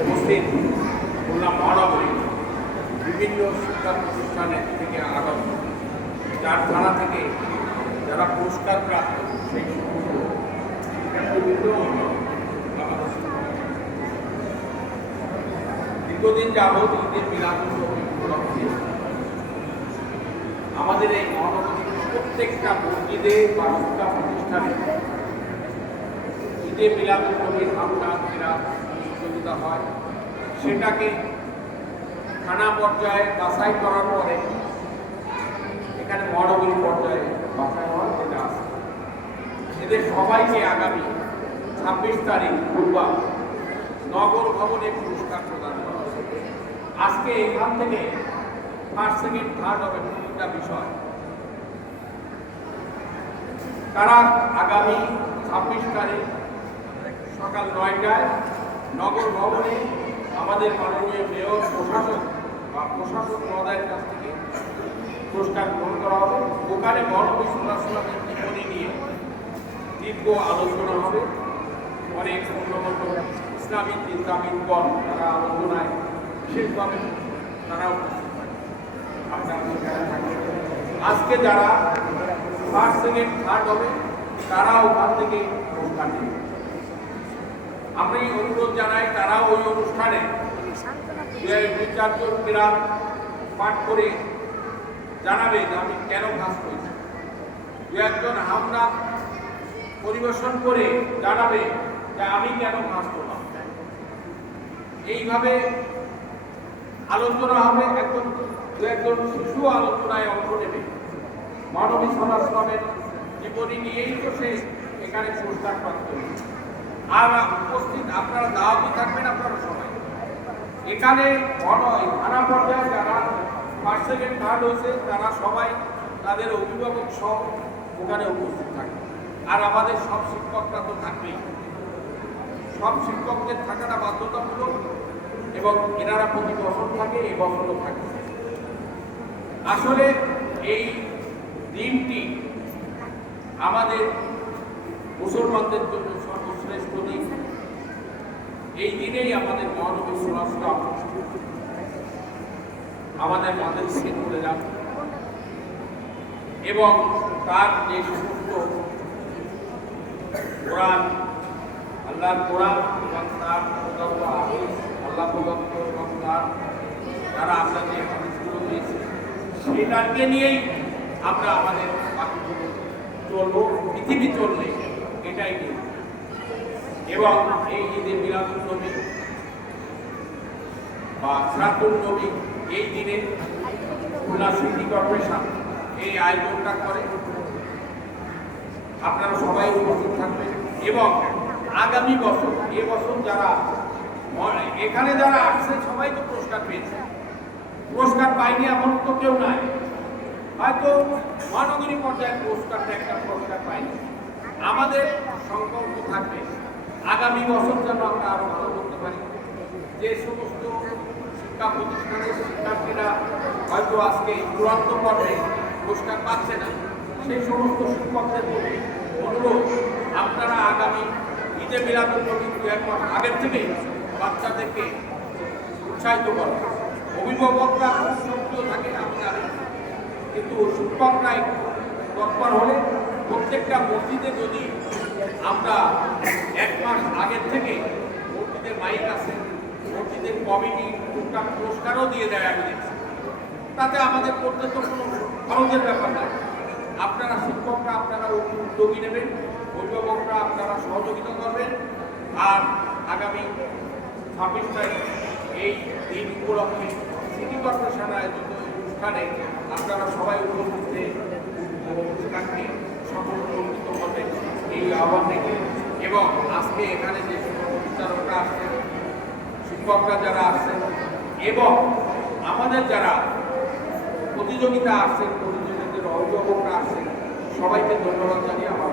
উপস্থিত খুলনা মহানগরী বিভিন্ন শিক্ষা প্রতিষ্ঠানের থেকে আগত 4 থানা থেকে যারা পুরস্কার প্রাপ্ত সেই সমস্ত শিক্ষার্থীবৃন্দ দীর্ঘদিন যাবৎ ঈদের মিলাদুন্নবী উপলক্ষে আমাদের এই মহানগরীর প্রত্যেকটা মসজিদে বা শিক্ষা প্রতিষ্ঠানে ঈদে মিলাদুন্নবীর হামলা কেরাত প্রতিযোগিতা হয়। সেটাকে থানা পর্যায়ে বাছাই করার পরে এখানে মহানগরী পর্যায়ে বাছাই হয়, যেটা আছে এদের সবাইকে আগামী 26 তারিখ বুধবার নগর ভবনে পুরস্কার প্রদান করা হবে। আজকে এখান থেকে ফার্স্ট সেকেন্ড থার্ড হবে প্রতিটা বিষয়। তারা আগামী 26 তারিখ সকাল 9টায় নগর ভবনে আমাদের মাননীয় মেয়র প্রশাসক মহোদয়ের কাছ থেকে পুরস্কার গ্রহণ করা হবে। ওখানে মহানবী সাল্লাল্লাহু আলাইহি ওয়াসাল্লামের জীবনী নিয়ে দীর্ঘ আলোচনা হবে। অনেক অন্যান্য ইসলামী চিন্তাবিদগণ তারা আলোচনায় বিশেষভাবে তারা উপস্থিত হয়। আপনারা সেখানে থাকবেন। আজকে যারা ফার্স্ট সেকেন্ড থার্ড হবে তারা ওখান থেকে পুরস্কার নেবে। আমি অনুরোধ জানাই তারা ওই অনুষ্ঠানে 2-4 জন কেরাত পাঠ করে জানাবে যে আমি কেন কাজ করেছি। 2-1 জন হামলা পরিবেশন করে জানাবে যে আমি কেন কাজ করলাম। এইভাবে আলোচনা হবে। একজন 2-1 জন শিশু আলোচনায় অংশ নেবে। মানবী সাল্লাল্লাহু আলাইহি ওয়াসাল্লামের জীবনী নিয়েই তো সে এখানে পুরস্কার প্রাপ্ত হয়েছে। আর উপস্থিত আপনারা দাওয়াতি থাকবেন আপনারা সবাই। এখানে থানা পর্যায়ে যারা ফার্স্ট সেকেন্ড থার্ড হয়েছে তারা সবাই তাদের অভিভাবক সহ ওখানে উপস্থিত থাকবে। আর আমাদের সব শিক্ষকরা তো থাকবেই। সব শিক্ষকদের থাকাটা বাধ্যতামূলক এবং এনারা প্রতি বছর থাকে, এই বছরও থাকে। আসলে এই দিনটি আমাদের মুসলমানদের জন্য সর্বশ্রেষ্ঠ দিন। এই দিনেই আমাদের মহানবী সাল্লাল্লাহু আলাইহি ওয়াসাল্লাম আমাদের মাঝে থেকে চলে যান এবং তার যে সমস্ত কোরআন, আল্লাহর কোরআন এবং তার প্রদত্ত হাদিস, আল্লাহ প্রদত্ত এবং তার যারা আমরা যে হাদিসগুলো পেয়েছি সেটাকে নিয়েই আমরা আমাদের বাকিগুলো চলবো। পৃথিবী চলবে এটাই দিন। এবং এই ঈদে মিলাদুন্নবী বা সিরাতুন নবী এই দিনে খুলনা সিটি কর্পোরেশন এই আয়োজনটা করে। আপনারা সবাই উপস্থিত থাকবেন এবং আগামী বছর এবছর যারা এখানে যারা আসছে সবাই তো পুরস্কার পেয়েছে। পুরস্কার পায়নি এমন তো কেউ নাই। হয়তো মহানগরী পর্যায়ে পুরস্কারটা একটা পুরস্কার পায়নি। আমাদের সংকল্প থাকবে আগামী বছর যেন আমরা আরো ভালো করতে পারি। যে সমস্ত শিক্ষা প্রতিষ্ঠানের শিক্ষার্থীরা হয়তো আজকে চূড়ান্ত পর্বে পুরস্কার পাচ্ছে না, সেই সমস্ত শিক্ষকদের প্রতি অনুরোধ আপনারা আগামী ঈদে মিলাদুন্নবী 2-1 মাস আগের থেকে বাচ্চাদেরকে উৎসাহিত করেন। অভিভাবকরা সক্রিয় থাকে আমি জানি, কিন্তু শিক্ষকরা একটু তৎপর হলে প্রত্যেকটা মসজিদে যদি আমরা 1 মাস আগের থেকে মসজিদের মাইক আছে, মসজিদের কমিটি টুকটাক পুরস্কারও দিয়ে দেয় আমি দেখছি, তাতে আমাদের করতে তো কোনো খরচের ব্যাপার না। আপনারা শিক্ষকরা আপনারা উদ্যোগী নেবেন, অভিভাবকরা আপনারা সহযোগিতা করবেন। আর আগামী 26 তারিখ এই দিন উপলক্ষে সিটি কর্পোরেশন আয়োজিত অনুষ্ঠানে আপনারা সবাই উপস্থিত অনুষ্ঠানকে সফলমণ্ডিত করবেন এই আহ্বান রেখে। এবং আজকে এখানে যে সকল বিচারকরা আসছেন, শিক্ষকরা যারা আসছেন এবং আমাদের যারা প্রতিযোগিতা আসছেন, প্রতিযোগিতাদের অভিভাবকরা আসছেন, সবাইকে ধন্যবাদ জানিয়ে আমার